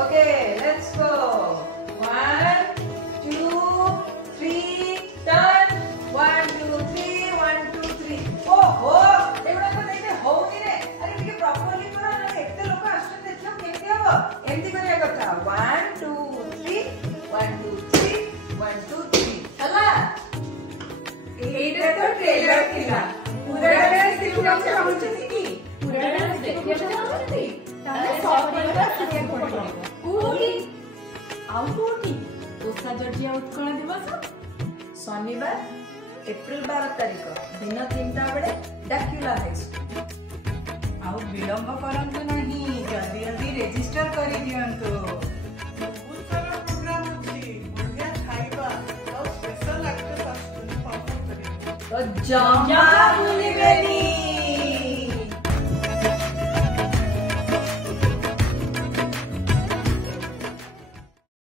Okay let's go 1 2 3 turn 1 2 3 1 2 3 ओहो एवढा तो देखते होउनी रे अरे ଟିକେ प्रॉपर्ली करा ना एते लोक आछन देखियो केते हो एमती करिया कथा 1 2 3 1 2 3 1 2 3 हला एटा तो ट्रेलर थिला पूरा डांस देखियो चाहउछथि की पूरा डांस देखियो चाहउछथि ताले सब परिवार सुनिया पड़ो कोठी आउ कोठी ओसा जर्जिया उत्कल दिवस शनिवार एप्रिल 12 तारिख दिन 3टा बेले डाक्युला हाई स्कूल आउ विलंब करंतु नहीं जल्दी जल्दी रजिस्टर करी दियंतु बहुत सारा प्रोग्राम अछि बढ़िया खाइबा और स्पेशल एक्टर आछन परफॉर्म करी तो जमा भूलिबेनी।